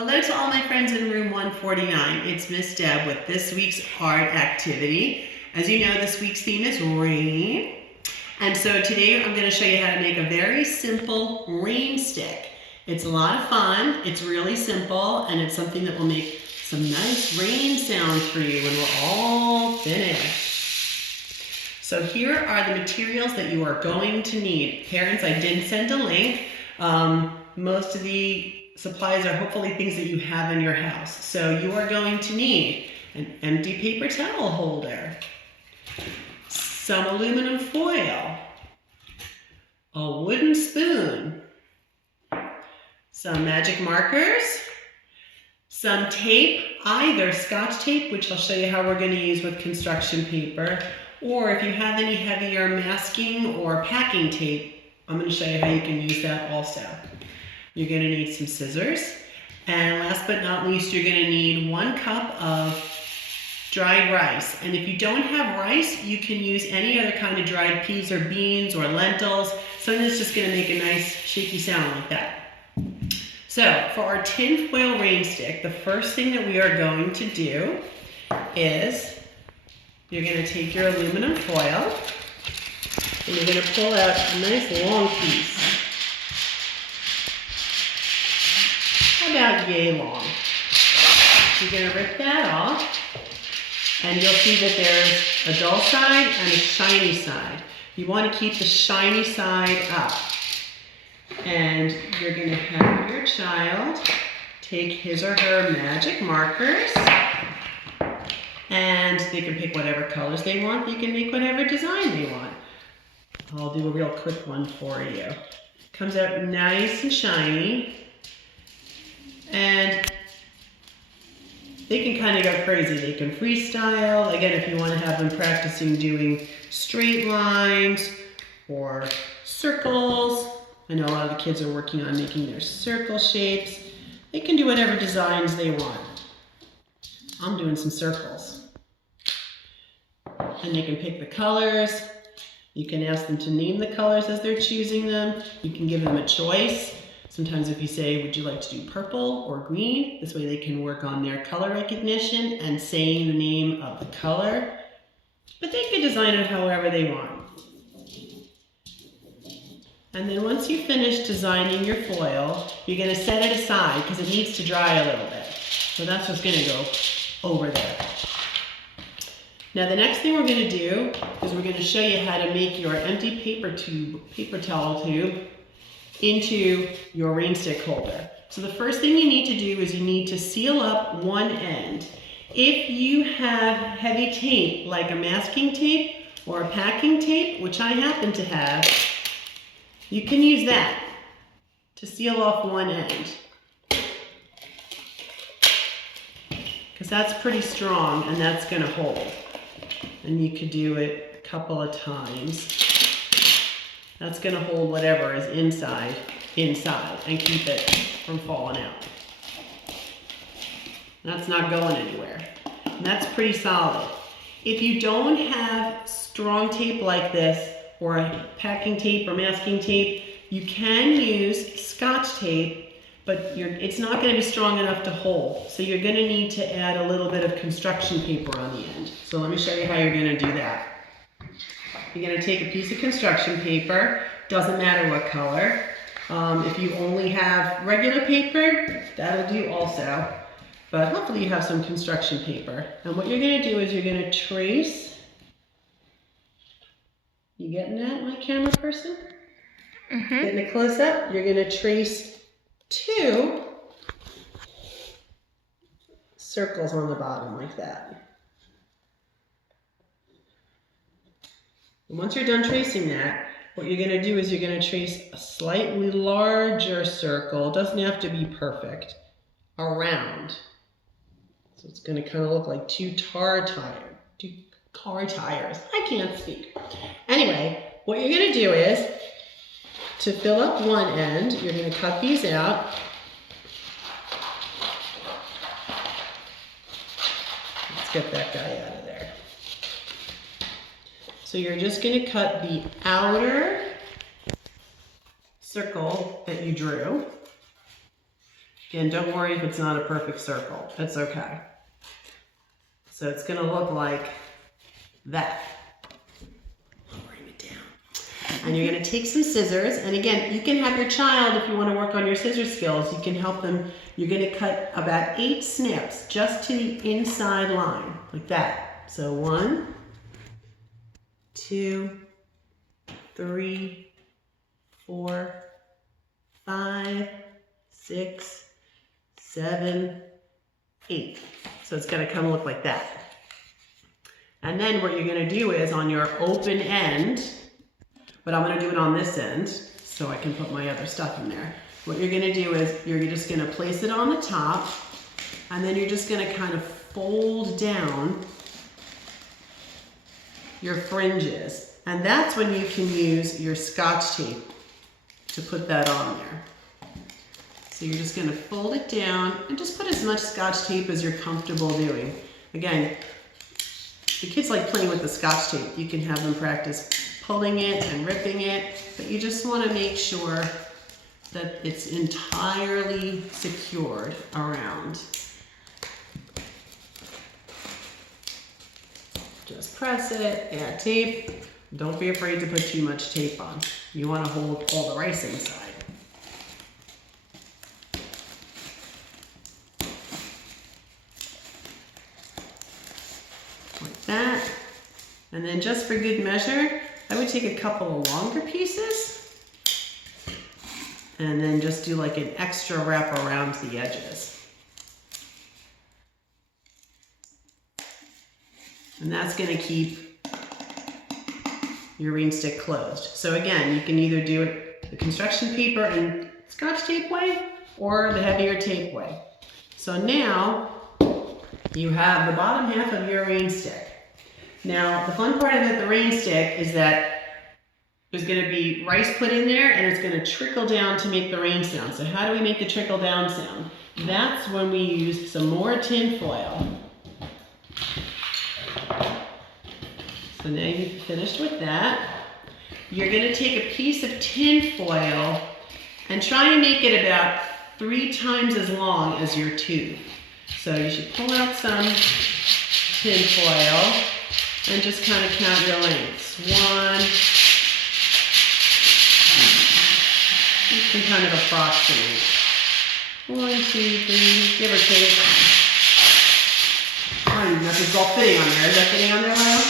Hello to all my friends in room 149. It's Miss Deb with this week's art activity. As you know, this week's theme is rain. And so today I'm going to show you how to make a very simple rain stick. It's a lot of fun, it's really simple, and it's something that will make some nice rain sounds for you when we're all finished. So here are the materials that you are going to need. Parents, I did send a link. Most of the supplies are hopefully things that you have in your house. So you are going to need an empty paper towel holder, some aluminum foil, a wooden spoon, some magic markers, some tape, either Scotch tape, which I'll show you how we're going to use with construction paper, or if you have any heavier masking or packing tape, I'm going to show you how you can use that also. You're going to need some scissors, and last but not least, you're going to need 1 cup of dried rice. And if you don't have rice, you can use any other kind of dried peas or beans or lentils, something that's just going to make a nice shaky sound like that. So for our tinfoil rain stick, the first thing that we are going to do is you're going to take your aluminum foil and you're going to pull out a nice long piece. About yay long. You're going to rip that off, and you'll see that there's a dull side and a shiny side. You want to keep the shiny side up. And you're going to have your child take his or her magic markers, and they can pick whatever colors they want. They can make whatever design they want. I'll do a real quick one for you. Comes out nice and shiny. And they can kind of go crazy. They can freestyle. Again, if you want to have them practicing doing straight lines or circles. I know a lot of the kids are working on making their circle shapes. They can do whatever designs they want. I'm doing some circles. And they can pick the colors. You can ask them to name the colors as they're choosing them. You can give them a choice. Sometimes if you say, would you like to do purple or green? This way they can work on their color recognition and saying the name of the color. But they can design it however they want. And then once you finish designing your foil, you're going to set it aside because it needs to dry a little bit. So that's what's going to go over there. Now the next thing we're going to do is we're going to show you how to make your empty paper towel tube into your rain stick holder. So the first thing you need to do is you need to seal up one end. If you have heavy tape, like a masking tape or a packing tape, which I happen to have, you can use that to seal off one end. Because that's pretty strong and that's going to hold. And you could do it a couple of times. That's going to hold whatever is inside and keep it from falling out. That's not going anywhere. And that's pretty solid. If you don't have strong tape like this, or a packing tape or masking tape, you can use Scotch tape, but it's not going to be strong enough to hold. So you're going to need to add a little bit of construction paper on the end. So let me show you how you're going to do that. You're going to take a piece of construction paper, doesn't matter what color. If you only have regular paper, that'll do also. But hopefully you have some construction paper. And what you're going to do is you're going to trace. You getting that, my camera person? Mm-hmm. Getting a close up? You're going to trace 2 circles on the bottom like that. And once you're done tracing that, what you're going to do is you're going to trace a slightly larger circle. It doesn't have to be perfect. Around. So it's going to kind of look like 2 car tires. I can't speak. Anyway, what you're going to do is, to fill up one end, you're going to cut these out. Let's get that guy out of there. So you're just going to cut the outer circle that you drew. Again, don't worry if it's not a perfect circle. That's okay. So it's going to look like that. Lowering it down. And you're going to take some scissors. And again, you can have your child, if you want to work on your scissor skills, you can help them. You're going to cut about 8 snips just to the inside line, like that. So 1, 2, 3, 4, 5, 6, 7, 8. So it's going to come look like that. And then what you're going to do is on your open end, but I'm going to do it on this end so I can put my other stuff in there. What you're going to do is you're just going to place it on the top, and then you're just going to kind of fold down your fringes. And that's when you can use your Scotch tape to put that on there. So you're just going to fold it down and just put as much Scotch tape as you're comfortable doing. Again, the kids like playing with the Scotch tape. You can have them practice pulling it and ripping it, but you just want to make sure that it's entirely secured around. Just press it, add tape. Don't be afraid to put too much tape on. You want to hold all the rice inside. Like that. And then just for good measure, I would take a couple of longer pieces and then just do like an extra wrap around the edges. And that's going to keep your ring stick closed. So again, you can either do it the construction paper and Scotch tape way or the heavier tape way. So now you have the bottom half of your rain stick. Now, the fun part about the rain stick is that there's going to be rice put in there and it's going to trickle down to make the rain sound. So how do we make the trickle down sound? That's when we use some more tin foil. So now you've finished with that. You're going to take a piece of tin foil and try and make it about 3 times as long as your tube. So you should pull out some tin foil and just kind of count your lengths. 1, you can kind of approximate. 1, 2, 3, give or take. Nothing's all fitting on there. Is that fitting on there well?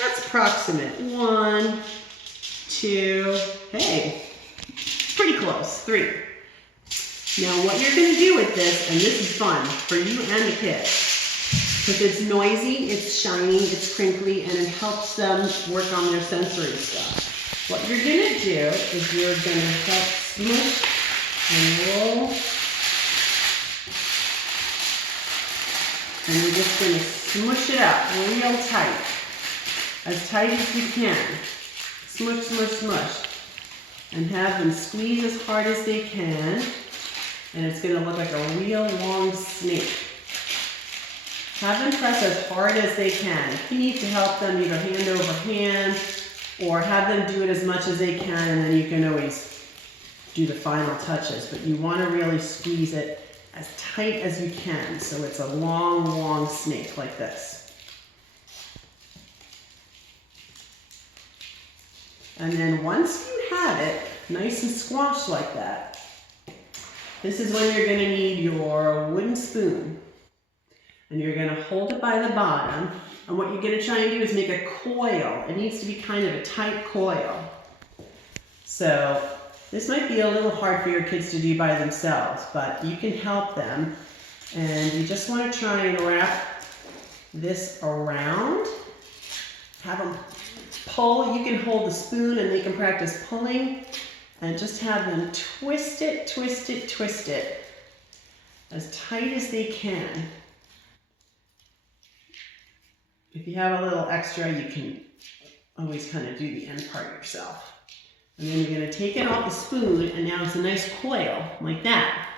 That's approximate. 1, 2, hey, pretty close. 3. Now what you're going to do with this, and this is fun for you and the kids, because it's noisy, it's shiny, it's crinkly, and it helps them work on their sensory stuff. What you're going to do is you're going to help smush and roll, and you're just going to smush it up real tight, as you can. Smush, smush, smush, and have them squeeze as hard as they can, and it's going to look like a real long snake. Have them press as hard as they can. If you need to help them, either hand over hand, or have them do it as much as they can, and then you can always do the final touches. But you want to really squeeze it as tight as you can, so it's a long, long snake like this. And then once you have it nice and squashed like that, this is when you're going to need your wooden spoon. And you're going to hold it by the bottom. And what you're going to try and do is make a coil. It needs to be kind of a tight coil. So this might be a little hard for your kids to do by themselves, but you can help them. And you just want to try and wrap this around. Have them pull. You can hold the spoon and they can practice pulling. And just have them twist it, twist it, twist it as tight as they can. If you have a little extra, you can always kind of do the end part yourself. And then you're going to take it off the spoon, and now it's a nice coil, like that.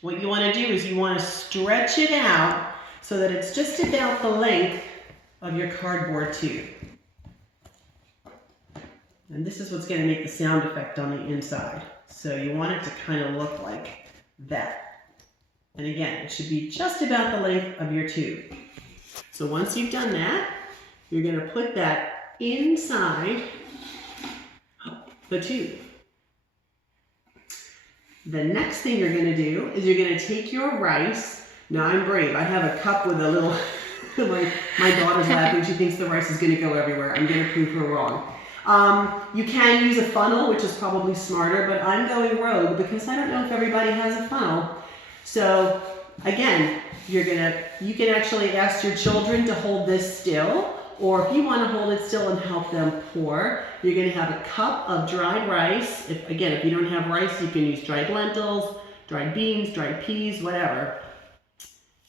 What you want to do is you want to stretch it out so that it's just about the length of your cardboard tube. And this is what's going to make the sound effect on the inside. So you want it to kind of look like that. And again, it should be just about the length of your tube. So once you've done that, you're going to put that inside the tube. The next thing you're going to do is you're going to take your rice. Now I'm brave. I have a cup with a little, my daughter's laughing. She thinks the rice is going to go everywhere. I'm going to prove her wrong. You can use a funnel, which is probably smarter, but I'm going rogue because I don't know if everybody has a funnel. So again, you can actually ask your children to hold this still, or if you want to hold it still and help them pour, you're going to have a cup of dried rice. If you don't have rice, you can use dried lentils, dried beans, dried peas, whatever.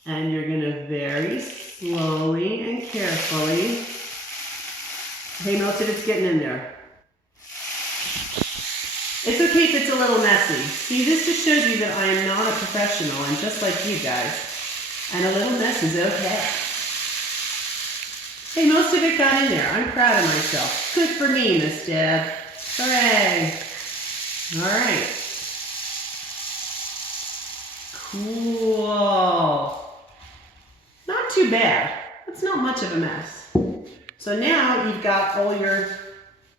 And you're going to very slowly and carefully, hey, most of it's getting in there. It's okay if it's a little messy. See, this just shows you that I am not a professional. I'm just like you guys. And a little mess is okay. Hey, most of it got in there. I'm proud of myself. Good for me, Miss Deb. Hooray. All right. Cool. Not too bad. That's not much of a mess. So now you've got all your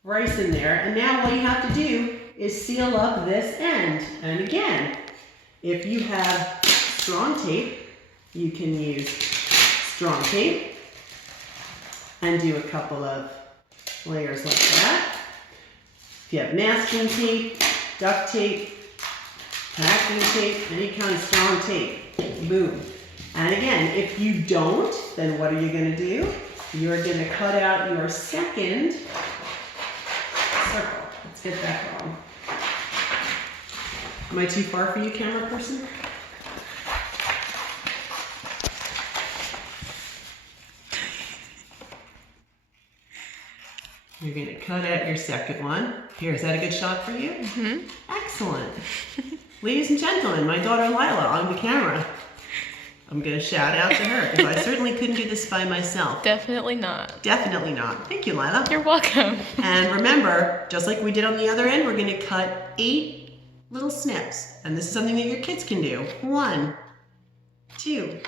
rice in there, and now all you have to do is seal up this end. And again, if you have strong tape, you can use strong tape and do a couple of layers like that. If you have masking tape, duct tape, packing tape, any kind of strong tape, boom. And again, if you don't, then what are you going to do? You're going to cut out your second circle. Let's get that going. Am I too far for you, camera person? You're going to cut out your second one. Here, is that a good shot for you? Mm-hmm. Excellent. Ladies and gentlemen, my daughter Lila on the camera. I'm going to shout out to her because I certainly couldn't do this by myself. Definitely not. Definitely not. Thank you, Lila. You're welcome. And remember, just like we did on the other end, we're going to cut 8 little snips. And this is something that your kids can do. 1, 2,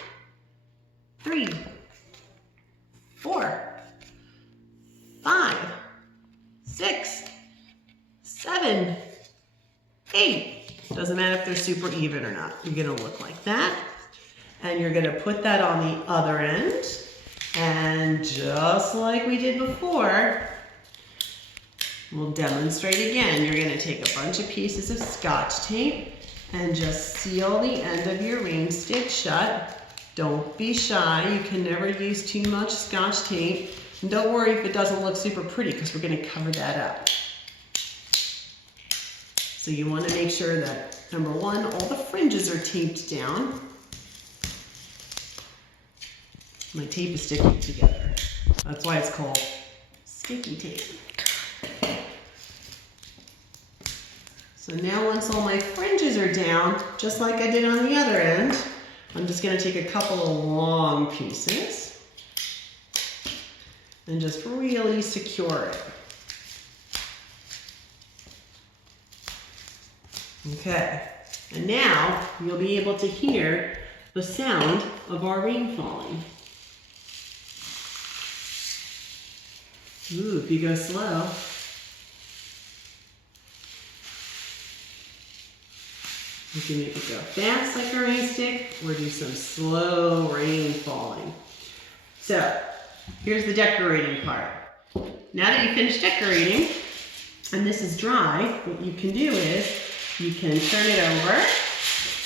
3, 4, 5, 6, 7, 8. Doesn't matter if they're super even or not. You're going to look like that. And you're going to put that on the other end. And just like we did before, we'll demonstrate again. You're going to take a bunch of pieces of Scotch tape and just seal the end of your ring stick shut. Don't be shy. You can never use too much Scotch tape. And don't worry if it doesn't look super pretty because we're going to cover that up. So you want to make sure that, number one, all the fringes are taped down. My tape is sticking together. That's why it's called sticky tape. So now once all my fringes are down, just like I did on the other end, I'm just going to take a couple of long pieces and just really secure it. Okay, and now you'll be able to hear the sound of our rain falling. Ooh, if you go slow. You can make it go fast like a rain stick, or do some slow rain falling. So, here's the decorating part. Now that you finished decorating, and this is dry, what you can do is, you can turn it over,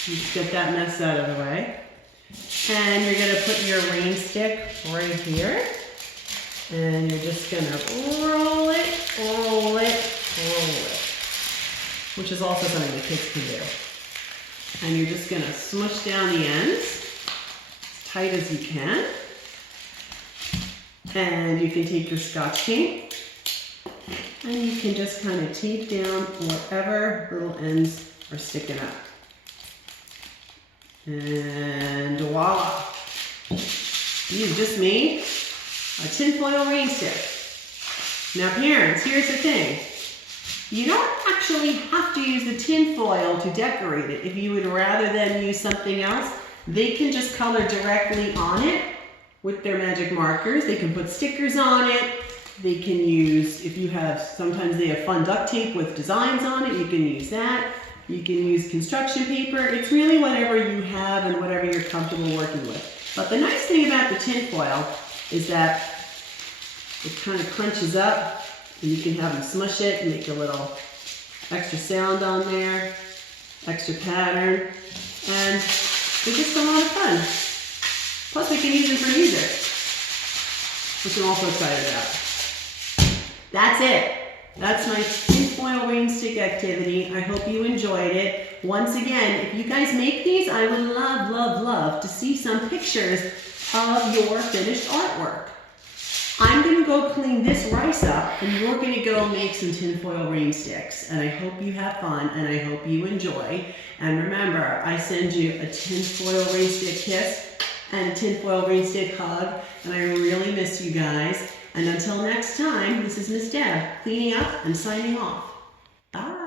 you just get that mess out of the way, and you're going to put your rain stick right here, and you're just going to roll it, roll it, roll it, which is also something the kids can do. And you're just going to smush down the ends as tight as you can, and you can take your Scotch tape, and you can just kind of tape down wherever little ends are sticking up. And voila! You've just made a tinfoil rain stick. Now parents, here's the thing. You don't actually have to use the tin foil to decorate it. If you would rather than use something else, they can just color directly on it with their magic markers. They can put stickers on it. They can use, if you have, sometimes they have fun duct tape with designs on it, you can use that. You can use construction paper. It's really whatever you have and whatever you're comfortable working with. But the nice thing about the tin foil is that it kind of crunches up and you can have them smush it and make a little extra sound on there, extra pattern, and they're just a lot of fun. Plus we can use them for music, which I'm also excited about. That's it. That's my tinfoil rain stick activity. I hope you enjoyed it. Once again, if you guys make these, I would love, love, love to see some pictures of your finished artwork. I'm going to go clean this rice up and you're going to go make some tinfoil rain sticks. And I hope you have fun and I hope you enjoy. And remember, I send you a tinfoil rain stick kiss and a tinfoil rain stick hug. And I really miss you guys. And until next time, this is Miss Deb, cleaning up and signing off. Bye.